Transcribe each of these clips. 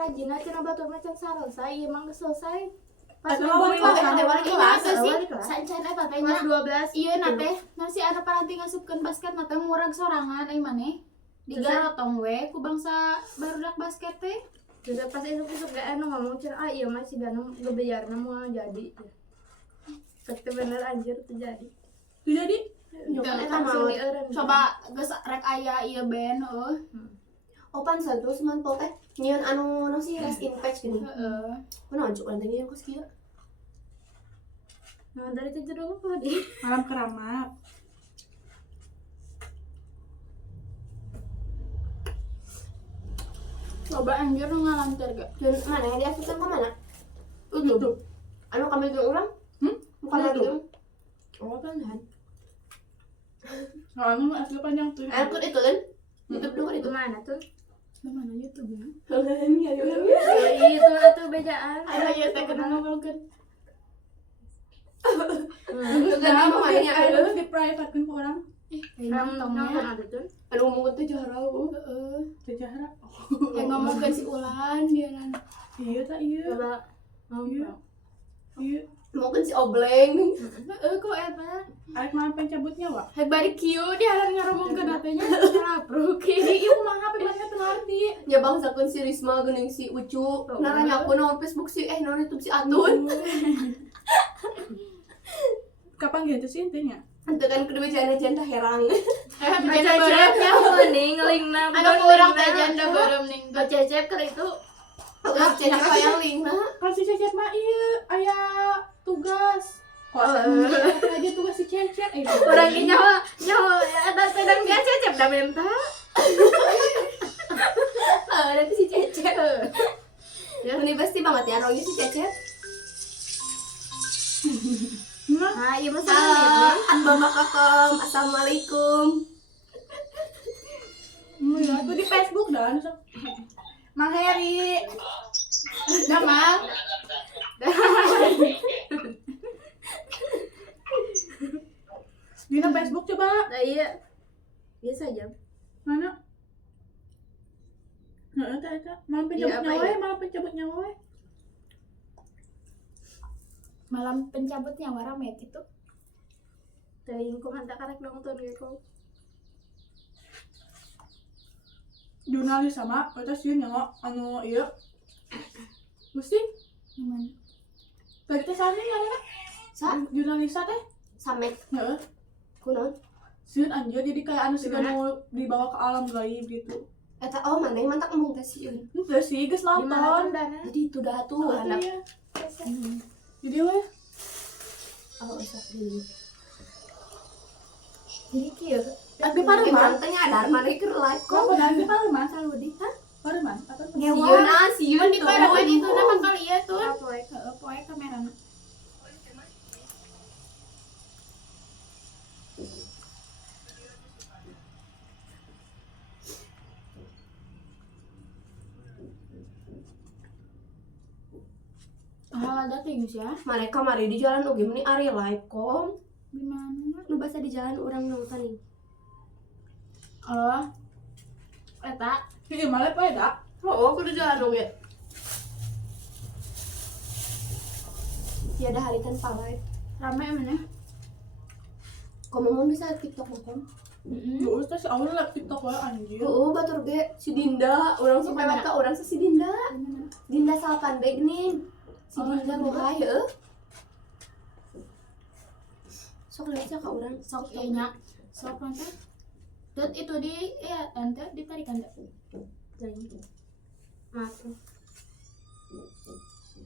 ngajina cenah batur macan selesai, ieu mah geus selesai. Pas Wali kelas. Sancan eta teh Kelas 12. ieu na teh nasi anak paranti ngasupkeun basket na teh murag sorangan ai maneh. Digarotong we ku bangsa barudak basket teh. Terus pas isuk-isuk gak anu ngomong cenah ieu mah si Danung gebejarna moal jadi. Tapi bener anjir terjadi. Itu jadi Eta mau coba geus rek aya ieu band heuh. Opan satu semantol teh nyieun anu nu sih rest in patch gini. Heeh. Mana anjuk lan nyieun kos kieu. Nah, dari itu judul apa di? malam keramat. Coba anjir nu ngalancar gak? Dan mana yang diasupkan ke mana? Tutup. Anu kami jeung urang? Bukan Tutup. lagi. Oh, kan kan. Soalnya mah asli panjang tuh. Aku itu kan. YouTube dulu Itu itu. mana tuh? Mana YouTube-nya? Itu atuh bejaan. Ayo ya teh kenal ngomongkeun. Juga nama makanya Aduh di private kan orang. Kamu nonton ada tuh? anu ngomong teh jarau. Heeh. Sejarah. Kayak ngomongkeun si Ulan dia nan. Iya tak iya. Coba Iya. Iya. Mungkin si Obleng. Heeh kok eta. Arek malam pencabut nyawa. Hek bari kieu dia halan ngaromongkeun atenya lapruk. Ieu mah HP banget ngarti. Ya bangsa kun si Risma geuning si Ucu. Naranya aku naon Facebook si naon YouTube si Atun. Kapan gitu sih intinya? Ante kan kedua janda herang. Janda bareng ya mending ngelingna. ada kurang teh janda bareng ning. Cecep keur itu. Aku cek yang link nah. Kalau si Cecep mah iya aya tugas. Kok aja tugas si Cecep Urang ge nyawa ada sedang dia cecep da menta. Nanti si Cecep. Ini pasti banget ya Rogi si Cecep. Nah, iya mah salah. Bapak Kakam, assalamualaikum. ya itu di Facebook dah. Mang Heri. Nama Dina Facebook coba. Nah, iya. Biasa aja. Mana? Nah, eta. Malam pencabut Iya, apa nyawa ya? ya, malam pencabut nyawa ya. malam pencabutnya rame gitu. Teuing ku manta karek nonton gitu. Jurnalis sama eta sih nyawa anu ieu. Mesti Gimana? tadi teh sana ya Sa jurnalis teh. samek Heeh. kunaon? Sieun anjir jadi kayak anu sih Gimana? mau dibawa ke alam gaib gitu. Eta oh mana yang mantak ngomong teh sieun. Henteu sih geus Di mana nonton. tundana? Jadi itu dah tuh Oh, handap. iya. Jadi we Oh, usah dulu. Jadi kieu. Abi Mana pareman. teh nyadar mana keur live Kok kok. abi pareman? Saludi. Hah? Pareman apa? Sieun sieun Di pareman itu nama kali ieu tuh. Apa ya? Heeh, poe kamerana. Ada tinggi ya. Mereka mari di jalan oge meni ari live kom. Gimana? Nu basa di jalan urang nonton nih. Oh. Eta Iya malah poe da. Oh, aku di jalan oge. Tiada hari tanpa live. rame mana? Kamu mau bisa TikTok makan? Terus teh si Aul live TikTok wae anjir. Oh, batur ge si Dinda, orang suka Gimana? ka orang si Dinda. Gimana? Dinda salapan bae geuning. Si Oh, Dinda Dinda. mau heuh. Sok lihat ka urang. Sok enya. Sok nanti. Dan itu di ya tante ditarik anda. Mati.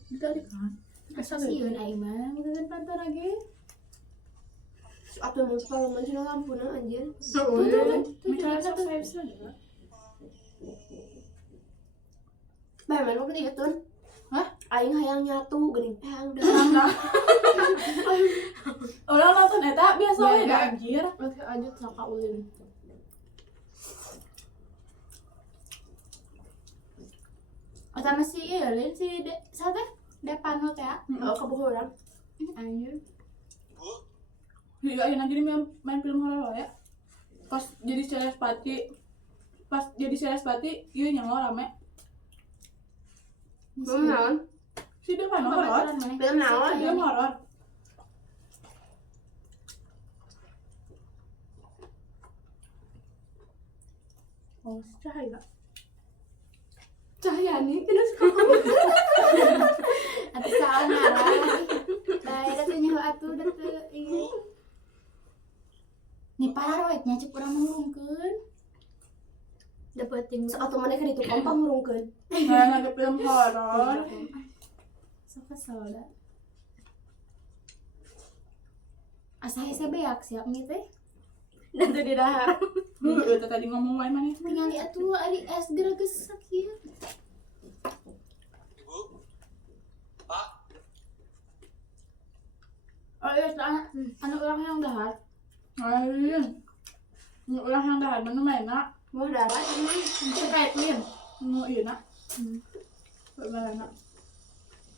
Ditarik kan. Sieun aing mah ngeukeun pantun lagi. Atuh mun kalau manjuna lampuna anjir. Oh, iya. Misalnya satu vibes lagi. Bae men mungkin ieu tun. Hah? Aing hayang nyatu geuning. Hayang udah. Orang nonton eta biasa Iya, wae iya. da anjir. Oke, lanjut sama Kak Ulin. Oh, sama si Ulin si sate Depano teh. Oh, kabuh urang. Anjir. Iya, ayeuna jadi main film horor wae. Pas jadi Sarasvati, ieu nyawa rame. Belum naon. Si dia kan horor. Film naon. Film horor. Oh, si Cahaya. Cahaya nih, tidak suka kamu. Atuh salah ngarang. Bae da teh nyaho atuh da teu ieu. Nih Polaroidnya cek urang mangurungkeun. dapetin Sok atuh maneh ka ditu kompa ngurungkeun. Nah, lagi film horor. Sok kesel da. Asa hese beak siap nih teh. dan tuh di dahar. Itu tadi ngomong wae maneh. Tingali atuh ari es geus sakieu. Oh iya, anak orang yang dahar. Ayo. Ulah yang dahar mana enak. Mau darah cuman Terkait Lim. Iya nak. Enak.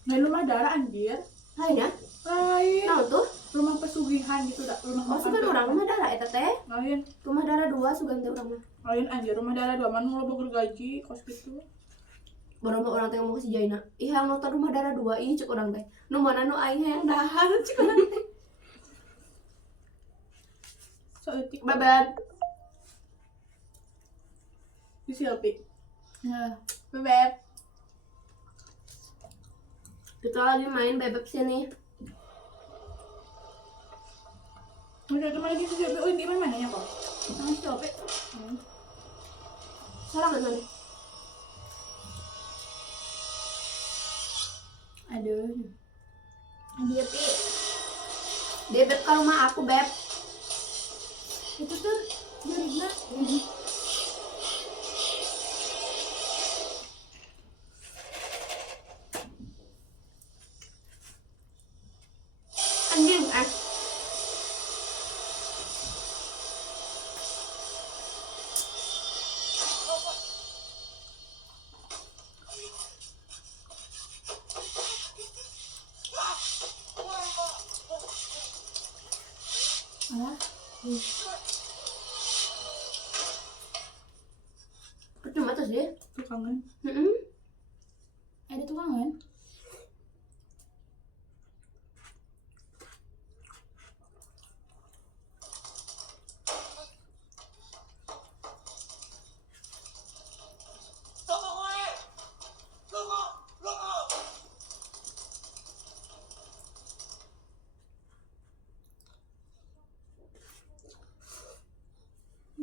Nah, rumah darah anjir. lain ya. Lain. Naon tuh? Rumah pesugihan gitu dak. Rumah Oh, sugan urang mah darah eta teh. Lain. Rumah darah 2 sugan teh urang mah. Lain anjir rumah darah dua mana lo gaji kos gitu. Baru mah urang teh ngomong ke si Jaina. Ih, yang nonton rumah darah 2 ih cek urang teh. Nu mana nu aing hayang dahar cek urang teh. Seetik Bebet. di Silpi. Nah, Bebek. Kita lagi main bebek sini. Udah cuma lagi si Silpi. Oh, di mana ya kok? nang cope. Salah kan? Aduh. Dia pi. Dia beb ke rumah aku, beb. Itu tuh jurigna. Anjing, Alah, percuma tuh sih. Tuh kangen. ada tukang kan?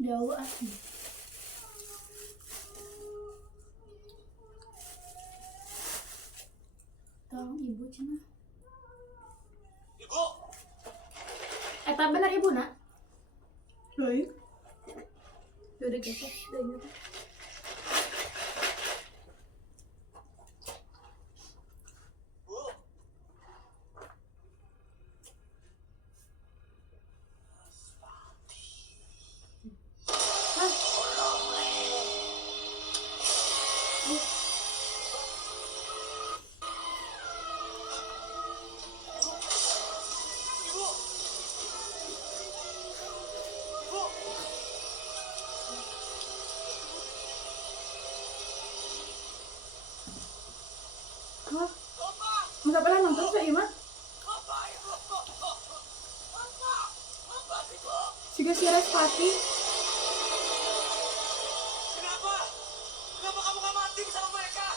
Jauh asli. Tolong ibu cina. Ibu, Eta bener ibu nak? Lain. udah gitu Bu. Ibu. Ibu. Hah? Bapak. Masa pernah nonton saya Ima? Bapak, Ibu. Bapak. Bapak, Ibu. Siga si Respati. Kenapa? Kenapa kamu gak mati bersama mereka?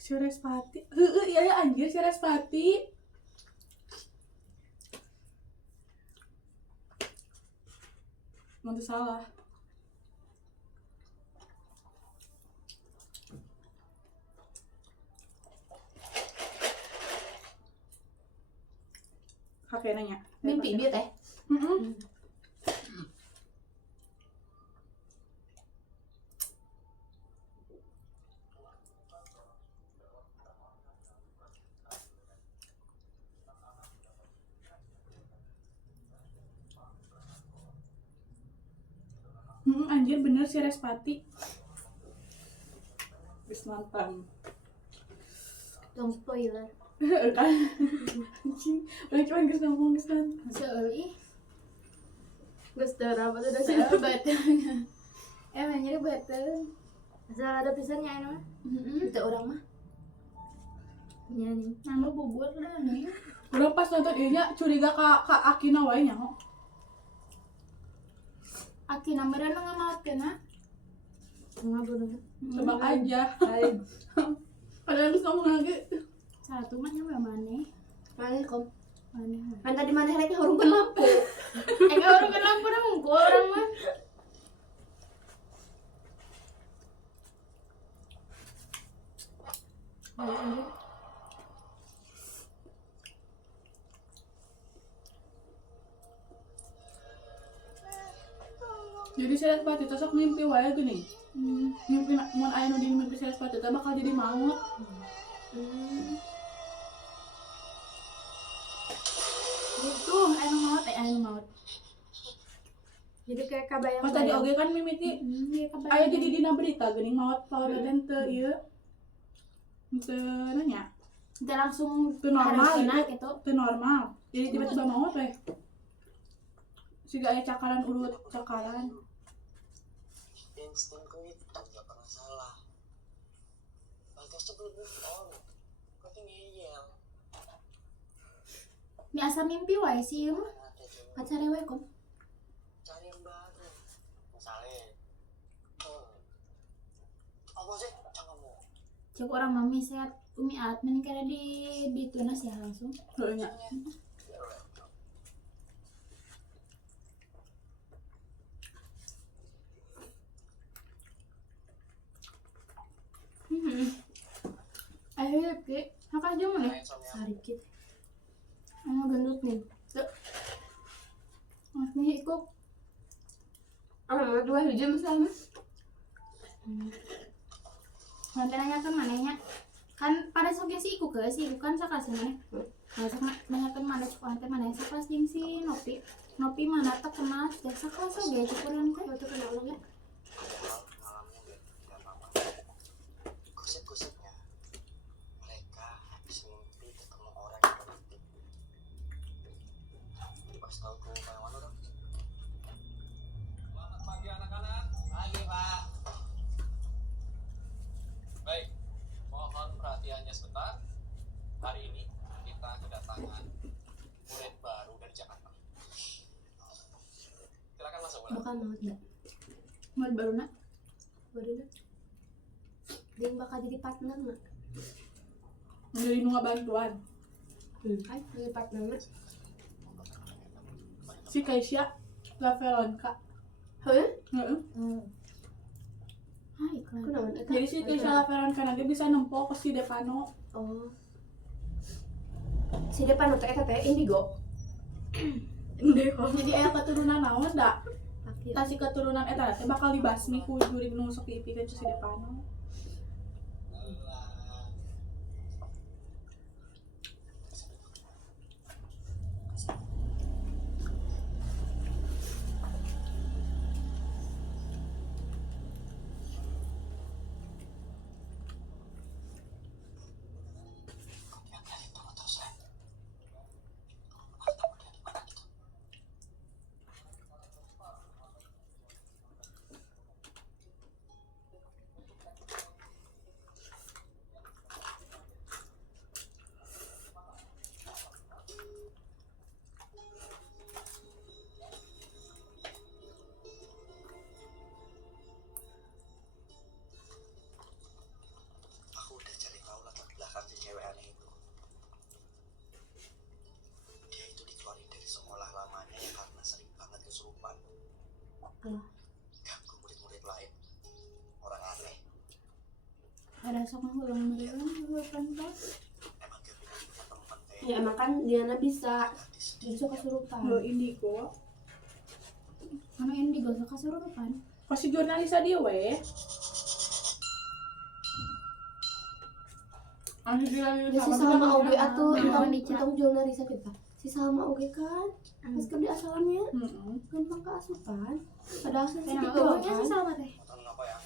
Si Respati. Iya ya anjir si Respati. Nanti salah. Kakek nanya. Mimpi dia teh. Anjir bener si Respati. Bis nonton. dong spoiler Kan anjing. Udah cuma geus ngomong geus nonton. Seuli. gue setelah apa tuh udah Seuli betul. Emang jadi betul. Asal ada pisannya ini mah. Itu orang mah. Iya nih. Nama bubur dah nih. Udah pas nonton inya curiga ka Akina wae nya. Aki namanya nggak mau kena. Enggak bodoh. Tebak aja. Padahal harus ngomong lagi. Satu mah nyampe mana? Mana kom? Mana? Kan tadi mana reknya hurungkeun lampu. Orang kan lampu nunggu orang mah. Jadi saya sepatu itu sok mimpi wae gini. Mimpi mun aya nu di mimpi saya sepatu itu bakal jadi maut. Itu anu maut anu maut. Jadi kayak kabayang. Pas tadi oge kan mimiti Iya kabar. aya jadi dina berita geuning maut pauladan teu ieu. Teu nanya, Kita langsung teu normal harapkeuna gitu. gitu. Teu normal. Jadi tiba-tiba maut we. Siga aya cakaran urut cakaran. Instingku itu gak pernah salah. Bagas tuh belum move on. Kau tuh ngeyel. Ini asa mimpi wae sih ieu mah. Ada cuma Pacare wae kom. cari yang baru. Misalnya, apa sih? Jangan mau. Cek orang mami sehat umi at mending kada di tunas ya langsung. Heuh nya. Ayo ke, hak aja mana? Sarikit. Anu gendut nih. Mas nih ikut. Dua hiji misalnya. Nanti nanya ke mananya. Kan pada sok si iku ke si iku kan sakasi mana? Nah, sok nanya ke mana cuk ante mana sakas jeung si Nopi. Nopi mana tak kenal dan sakas oge cukuran teh. Waktu kenal lo ya. Malamnya tidak apa-apa. Gosip-gosipnya, mereka habis mimpi ketemu orang yang politik. Pas tahu tuh kayak mana dong? Selamat pagi anak-anak. Pagi Pak. Baik, mohon perhatiannya sebentar. Hari ini kita kedatangan murid baru dari Jakarta. Silakan masuk. Bulan. Bakal maut enggak? Mau baru nak? Baru dah. Dia bakal jadi partner enggak? Dari nu ngabantuan. Kan jadi partner. Si Kaisya Lavelonka. Heuh? Heeh. Ah iklan. Kunaon eta? Jadi si Kaisya Lavelonka nanti bisa nempo ke si Depano. Oh. Si depan untuk eta teh indigo. Jadi aya keturunan naon da? Laki. Tah si keturunan eta teh bakal dibasmi ku jurig nu sok diipikeun si Depano. Aku udah cari tahu latar belakang si cewek aneh itu. Dia itu dikeluarin dari sekolah lamanya ya karena sering banget kesurupan. Alah. Ganggu murid-murid lain. Orang aneh. Ada sok ngulang kan pas. Emang gak punya teman kayak Ya emang kan Diana bisa gadis. bisa kesurupan. Lo indigo. Anu indigo sok kasurupan. Pasti jurnalis dia we. Anu Ya si Salma oge atuh Naon entong dicat? entong jual narisa kita. Si Salma oge kan pas kerja asalannya Heeh. gampang keasupan. Padahal Teh sensitif nama doang umurnya kan. sih sama teh. Nonton apa ya?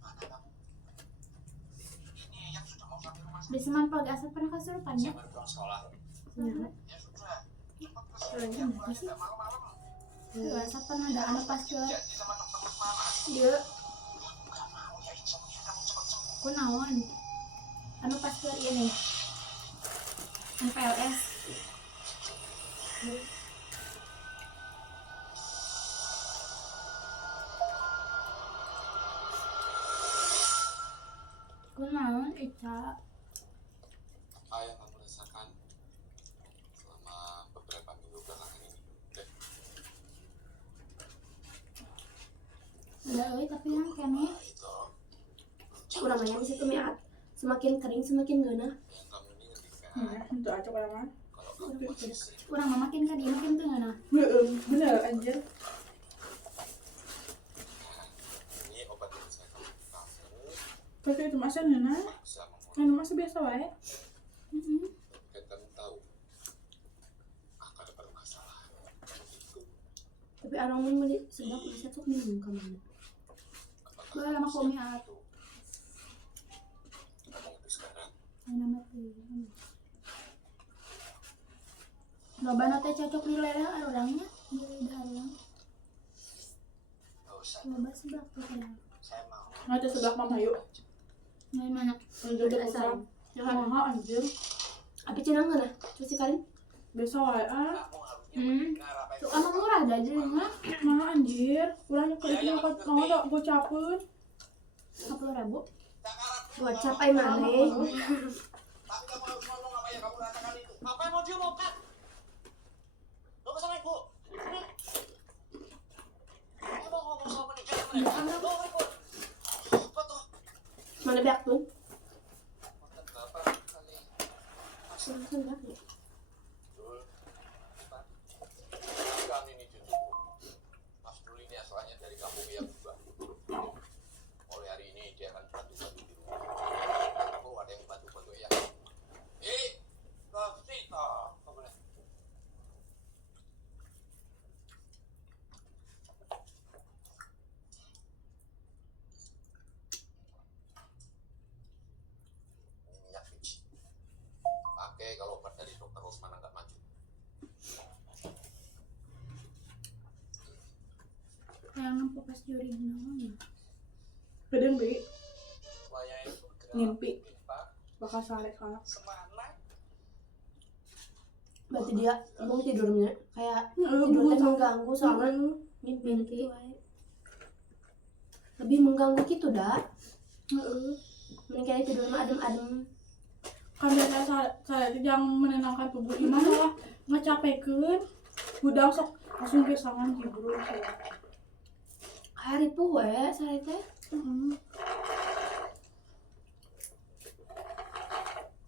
Mana bang? Ini yang sudah mau sampai rumah Di seman pagi asap pernah kasurupan ya? saya baru pulang sekolah. Iya. Ya sudah. Cepat ke Iya, apa sih? malam-malam. Tuh, asap pernah ada anu pas ke Janji sama teman-teman mana? dia Gak mau ya insomnia kamu Aku naon anu pas keur ini MPLS aku naon Ica Apa yang kamu rasakan selama beberapa minggu belakangan ini? udah tapi yang kene Itu Urang aya di situ meat. Semakin kering semakin geunah. yang kamu ini ketika Untuk acok orang mah. kalau kamu kondisi urang mah makin ka dieu makin teu ngeunah. Bener anjir. ini obat yang saya kasih kamu Tapi itu masa ngeuna. bisa mengurangi. Anu masa biasa wae. Dan kamu tahu akan ada masalah itu. Tapi arang mun meuli sedap bisa sok minum ka mana. Gua lama komi at Kamu ngerti sekarang? anu mah teh. Lobana teh cocok di lereng urangnya di lidah urang. Gak usah, Loba sebab tuh teh. saya mau. Ngaca sebelah mama yuk. Nah, mana? Anjir Udah putra. asal. Mahal anjir. Abi cenah geunah. Cuci karin. Biasa wae ah. Kamu harusnya benar apa yang Tuh anu murah dah jadi mah Mahal anjir. Urang nyeklik nya ka mau dak gocapeun. 50.000. Buat capai maneh. tapi kamu harus ngomong apa yang kamu rasakan itu. Apa yang mau diomongkan? Lo kesana ibu. Kamu mau ngomong soal pernikahan mereka? Lo ikut. Apa tuh? Mana beak tuh? Makan berapa kali? Sudah sudah. Dul, Pak. Kami ini cucuku. Mas Dul ini asalnya dari kampung yang berubah. Mulai hari ini dia akan bantu-bantu di rumah. Kamu ada yang bantu-bantu ya? Sita, kamu boleh. Ini minyak biji. Pakai kalau obat dari dokter Rosmana nggak maju. Kayak nampak pas juri naon. Gedeng deui Supaya itu bergerak Ngimpi. pimpah, bakal sare kana. semangat. Berarti dia bung tidurnya kayak Heeh, tidur teh bukan. mengganggu soalnya mimpi gitu wae. Lebih mengganggu gitu dah. Heeh. Mending kayak tidur mah adem-adem. Kan biasa saya yang menenangkan tubuh gimana lah ngecapekeun. Budang sok langsung kesangan tidur saya. Kayak ripuh we sare teh. Heeh.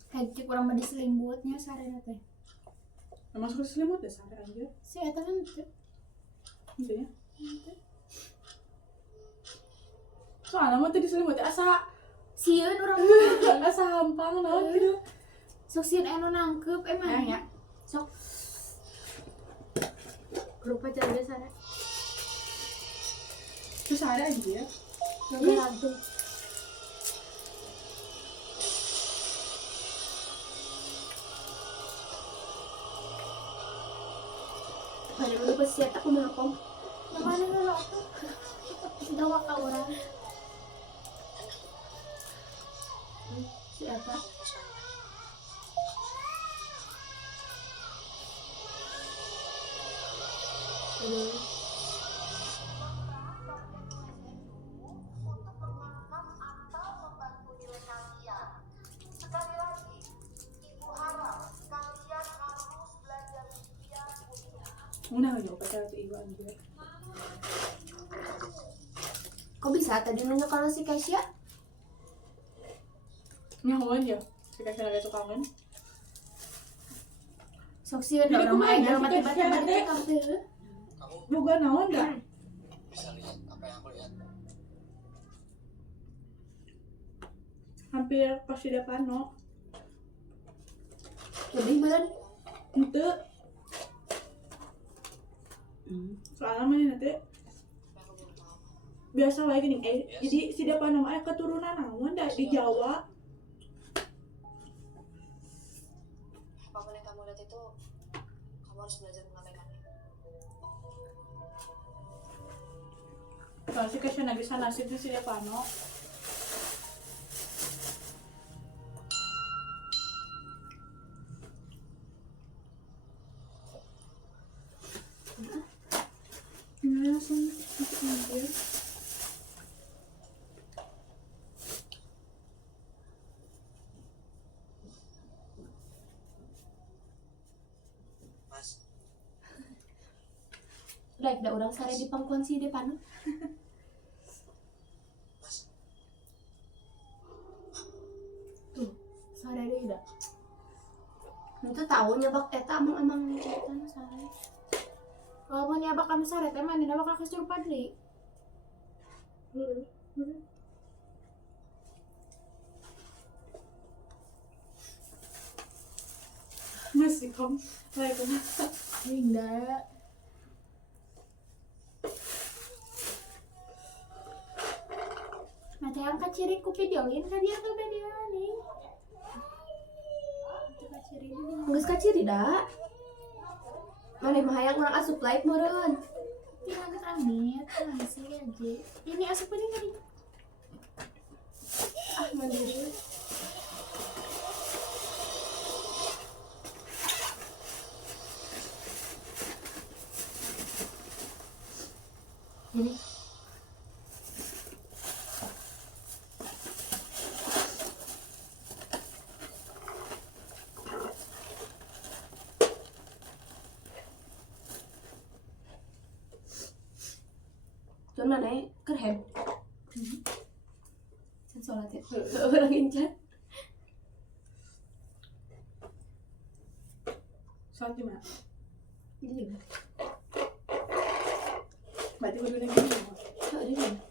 Kayak cik urang mah diselimbutnya sarena teh. Masuk ke selimut deh sare anjir. Si eta kan teu. Gitu ya. Soalnya mah tadi selimut asa Sieun urang asa hampang naon gitu. sok sieun anu nangkep emang ya. Sok Lupa caranya sana. Terus sare anjir. nggak hantu. Pada dulu pas siat aku mahapom. Yang mana lo atuh? Dawa ka urang. Siapa? Udah nggak jauh pacar tuh ibu anjir. Kok bisa tadi nanya kalau si Kesia? Nyahuan ya. Dikasih lagi kangen. Sok sieun Jadi urang mah kumaha aya ya, mati si batu Kesia batu teh? cekak teh. Kamu Boga naon dah? bisa lihat apa yang aku lihat. Hampir pas di depan no. Lebih bener. Ente soalnya mah nanti biasa wae gini jadi si depan nama keturunan naon dah di Jawa. Apapun yang kamu lihat itu, kamu harus belajar mengabaikannya. Kalau si Kesia lagi sana situ si Devano Like da orang sare di pangkuan si depan. Tuh, sare deui da. Itu tahu nyabak eta amang-amang cetan sare. Kalau mau nyabak anu sare teh mah dina bakal kesurupan deui. Masih kom. Kayak gitu. Indah. Nah, teh angkat ciri ku videoin ka dia tuh video nih. Itu ka ciri ini. Geus kaciri da. Mana mah hayang urang asup live meureun. Ini angkat amit, sih aja. Ini asup ini kan. Ah mandiri. Ini tuh mana keren. Can sholat ya. Orang incat. Saat di mana? Ini juga. Berarti kudu ning gini. Oh, ini juga.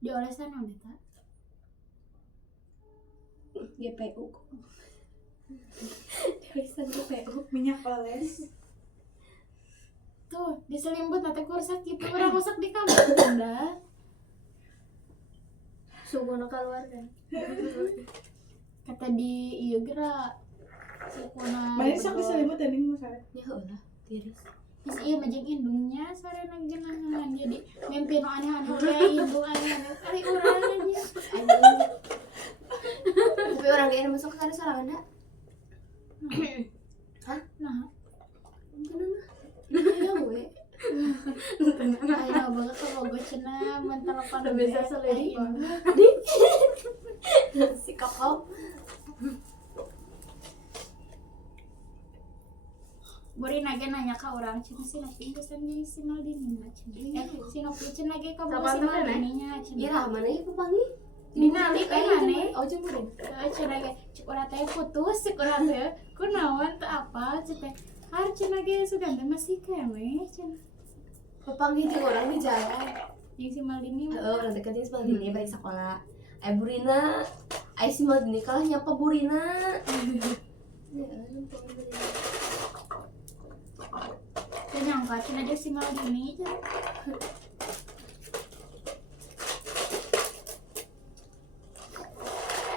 Diolesan naon eta? GPU. Tulisan GPU. Minyak oles. Tuh, diselimbut nanti kursak gitu. Orang rusak di kamar Bunda. Suguna keluarga. Kata di ieu geura sukuna. Mana sok diselimut tadi mau sare. Ya ulah, tiris. Terus iya majeng indungnya sarena jenengan jadi mimpi nu aneh-aneh we indung aneh-aneh kali urang aja. Anjing. Tapi orang dia masuk ke sana sorangan da. Hah? Nah, Kenapa? Ya we. ayo banget kalau gue cenah mun telepon Bisa selingkuh. Si kakak. Buri nage nanya ka orang cenah si Nopi geus jadi si Maldini cenah. Si Nopi cenah ge ka boga si Kapan teh, Maldininya Iya cenah. lah mana ya pepangi? Dina ali teh maneh. Oh jempurin. Cenah ge cek urang teh putus cek urang teh kunaon teu apa cek teh. Har cenah ge sugan teh masih kene cenah. Pepangi jeung orang di jalan. Yang si Maldini mah Oh, nanti kan si Maldini balik sekolah. Burina, si Maldini kalah nyapa Burina. Ya, nyapa Burina. teu nyangka cenah ge si Maldini cenah.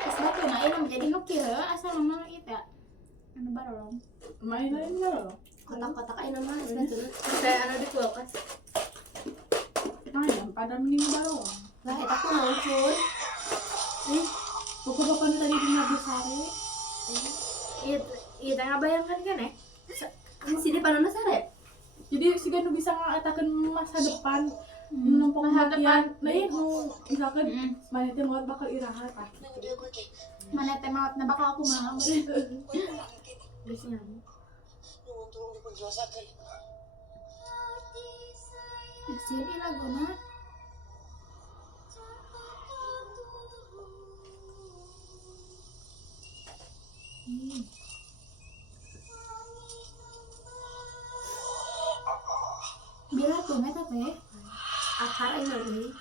Terus batu na ieu jadi nu kieu asal mah eta. Anu barolong. Main lain enggak? Kotak-kotak aja nama sebetulnya. Kayak anu di kulkas. Main pada mending baru. Lah, eta ku naon cuy? Buku-buku tadi di Nabi Sari. Iya tengah bayangkan kan ya? Kan si depan sare. Jadi si Ganu bisa ngatakan masa depan menumpang perhatian. Nah itu misalkan mana teh mau bakal irahat. Mana teh maotna bakal aku mah. Geus nyamuk. Nuhun tolong dipenjelasakan. Jadi laguna bila tuh meta teh Akar aja nih.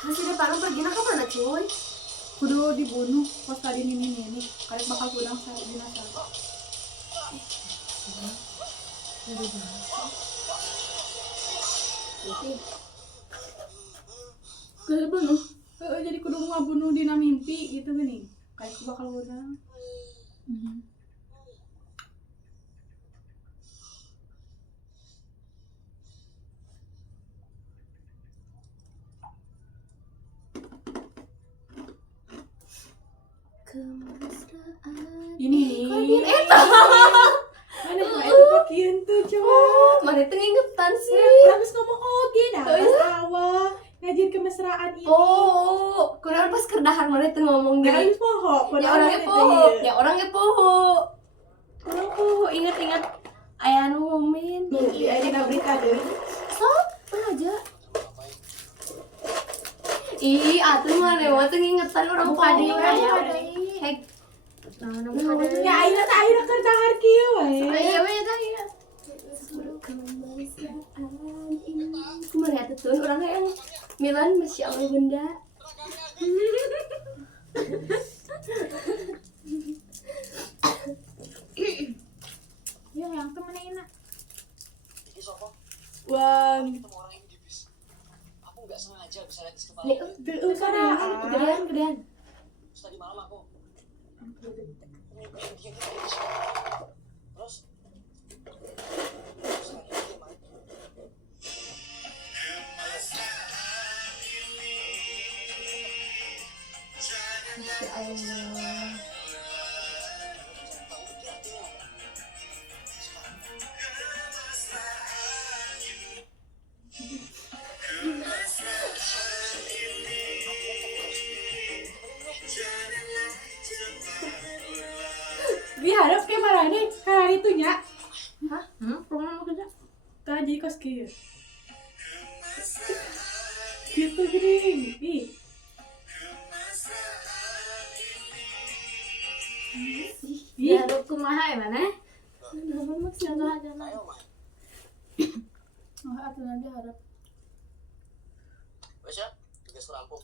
Masih depan pergi ke mana cuy? Kudu dibunuh pas tadi ini karek bakal pulang saya binasa. Kudu bunuh. Jadi kudu ngabunuh dina mimpi gitu gini. Kayak bakal pulang. Kemesraan. Ini. Mana itu pakian tuh coba. Mana itu ngingetan sih? Habis ngomong oke dah. Pas awal ngajin kemesraan ini. Oh, kurang pas kerdahan mana itu ngomong Jangan gini. poho. Ya orangnya poho, ya orangnya poho. Orang poho, ingat-ingat ayah nu ngomongin. Iya, ini berita deh. Sok aja. Ih, atuh mana mah tuh ngingetan orang Buka poho. deui aya. Hek, Nah, buka deh. Ya ayeuna teh ayeuna kerdahan kieu we. Iya, we tah iya. Kemarin tuh orang yang Milan masya Allah benda. Ya yang temen enak. Iki sapa? Wan. Ketemu orang ini di bis. Aku nggak sengaja bisa lihat isi kepala. Nih, gedean. Terus tadi malam aku mimpiin dia gitu. Terus sekarang dia main. Tahu itu artinya apa? Sekarang Diharap ke mana nih? Karena itu nya. Pernah mau kerja? Tadi kos kieu. Gitu gini. Ih. Ya, lu kumaha ya mana? Contoh aja lah. ayo main. Oh, atuh nanti harap. Wes ya, tugas rampung.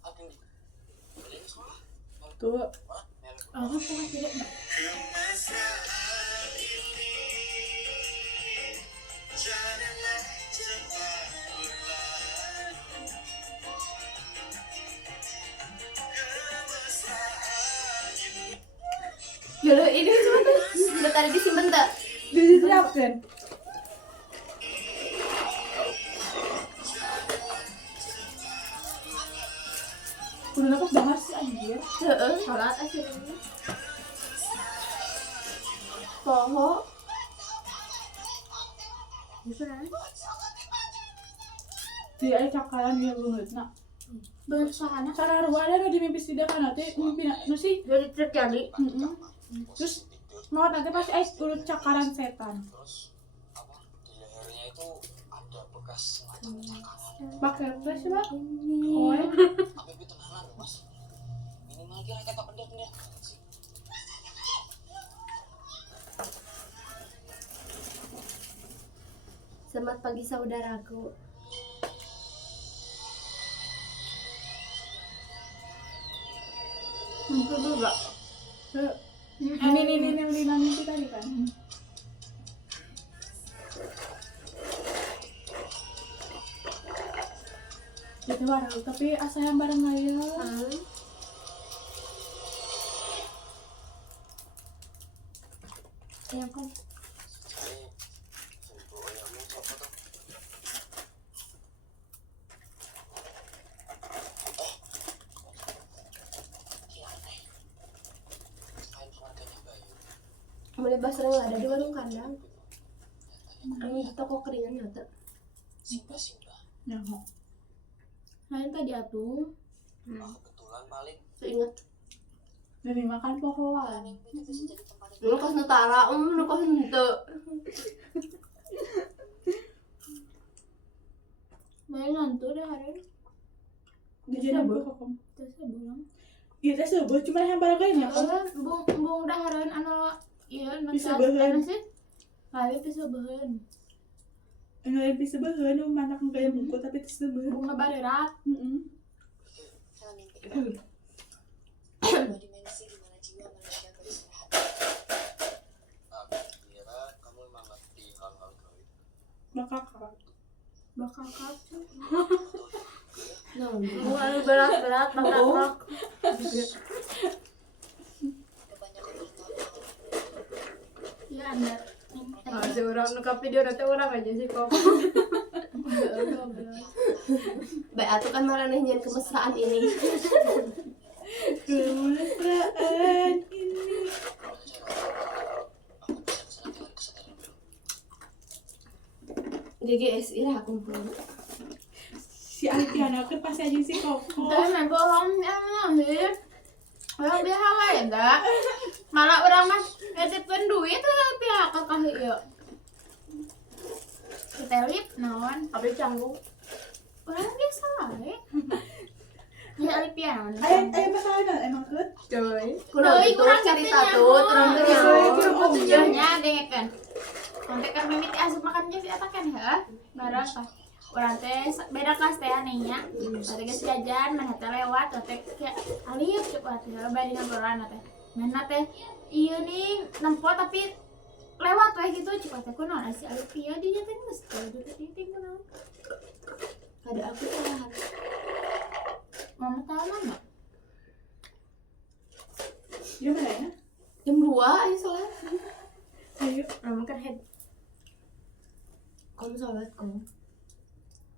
Agen di. Balik sekolah. Tuh. Wah, melu. Aku pernah tidak. Yaudah ini cuma tuh udah tadi disimpan tak? Disiapkan. Udah nafas banget sih anjir. Heeh. Salat akhirnya. Poho. Bisa. Dia aya cakaran dia beungeutna. Bener sahana. Cara ruana nu di mimpi sidak kana teh mimpi nu sih. Jadi terjadi. Terus mau nanti pas ulut cakaran setan. Terus apa? Di lehernya itu ada bekas semacam cakaran. Pakai flash Pak. Ini. Oh. Tapi gue tenanan loh, Mas. Minimal kira kata pendek-pendek sih. Selamat pagi saudaraku. Itu juga. Ini yang Lina mimpi tadi kan. Itu barang, tapi asa yang bareng aja. Yang kan Jadi ibu ayahmu siapa tuh? Iya aneh. Selain keluarganya Bayu, mulai basreng ada di warung kandang. Ini toko keringan nyata. Simba. Nyaho. Lain tadi atuh. Kebetulan paling Ingat. Demi makan pohon. Mimpi itu bisa jadi tempat yang Lu kos nutara, lu kos henteu. Lain nantu dah hari. Di jadi bohong. Terus sebelum. Iya teh sebel cuma yang barang kayaknya kan. Bung dahareun anu ieu Disebeheun. sih. Lain teh sebeheun. Nggak bisa sebeuheun manak kayak bungkul tapi tersebut. bunga barerat. Heeh. Film mimpi. Dua dimensi di mana jiwa manusia beristirahat. Aku kira kamu memang ngerti hal-hal gaib. Bakal kacau. Bukan berat-berat bakal Kebanyakan harta Ya Anda. ada orang nu ka video nanti orang aja sih kok. Baik atuh kan maranehnya kemesraan ini. Kemesraan ini. aku bisa kesana dengan kesadaran penuh. GGS irah kumpul. Si Alfiana kan pasti aja si Koko. Tapi main bohong emang sih. Orang biasa wae dah. Malah orang mah nitipkeun duit lah pihak kakak ieu. Telip naon? Tapi canggung. Orang biasa wae. Ya Alpian. Ayo masalah emang keut. Coy. Kunaon Deui itu kurang cerita gitu tuh, nyaho. terang teu nyaho. Tujuannya dengekeun. Nanti kan mimiti asup makan geus eta kan heuh. Barang tah. Urang teh beda kelas teh nih nya. Tadi geus jajan mana teh lewat teh kayak alif cepat teh bari ngobrolan teh. Mana teh ieu nih nempo tapi lewat we gitu cepat teh kunaon si alif ieu dinya teh geus teh ting kunaon. Ada aku salah. Mama tahu mana? Dia mana ya? Jam 2 ayo sholat. Ayo. Kamu kan head. Kamu sholat kamu.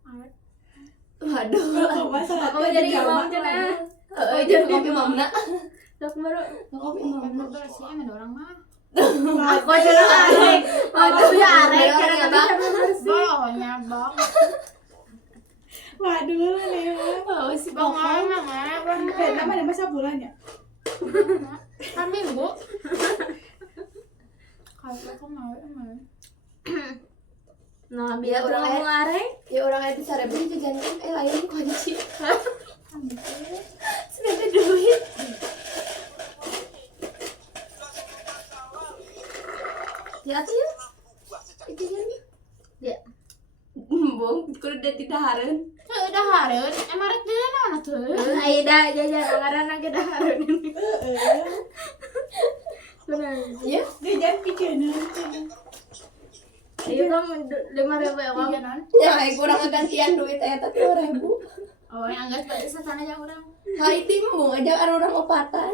Alat. Waduh. Kok masalah Aku jadi imam cenah. Jadi kopi mamna. Sok baru. Kopi Kan mamna. bersih emang ada orang mah. Aku cenah arek. Aku ya arek Ada karena orang tapi yang bersih. Bohongnya bang. Waduh, Leo. Oh, si Bang Koko. mana bang? Vietnam ada masa bulan ya? Kan minggu. Kalau aku mau emang. Nah, biar orang orang mau arek. Ya orang yang bisa rebel juga kan lain kunci. Sudah ada duit. Ya tuh ya. Itu jadi. Ya. Bong, kudu udah didahareun. Udah hareun, emang rek jalan mana tuh? Ayo dah jajan anggaran lagi dah harun. Ya. Dia jangan pikirin. Ayo kamu 5.000 uang. Jalan. Ya, kurang gantian duit eta 2.000. Oh, yang enggak seperti sana aja orang. Hari timbung aja kan orang opatan.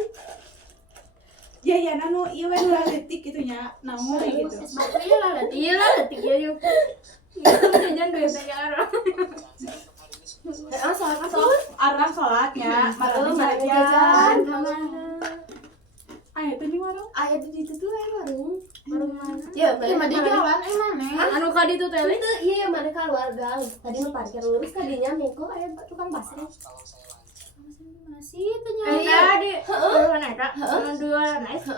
Ya ya nanu iya we ulah letik gitu nya. Namun gitu. Sebab iya lah lihat. Iya lah detik ya yuk. Jajan duit aja orang. Salah kan Arang sholatnya, malam Malam jajan. jajan. Ayo itu di warung. Aya di ditu tuh warung. Warung mana? Ya, Iya, mah di jalan emang Anu kadi tuh teh. Itu iya mana keluarga. Tadi nu parkir lurus kadinya Meko aya tukang basreng. Kalau saya lanjut, masih itu nya. Ada di warung eta. Anu dua nice.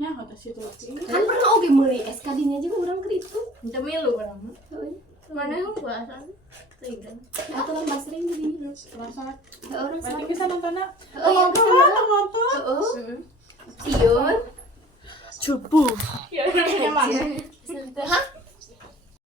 Nya hotos situ sih. Kan pernah oge meuli es kadinya juga urang ke ditu. Itu milu orang. Heuh. Mana yang puasa? Tinggal. Ya tukang basreng jadi. Setelah sholat. Orang Berarti sama. bisa nontonnya. Oh, yang kesana. nonton. Heeh. Siun. Emang.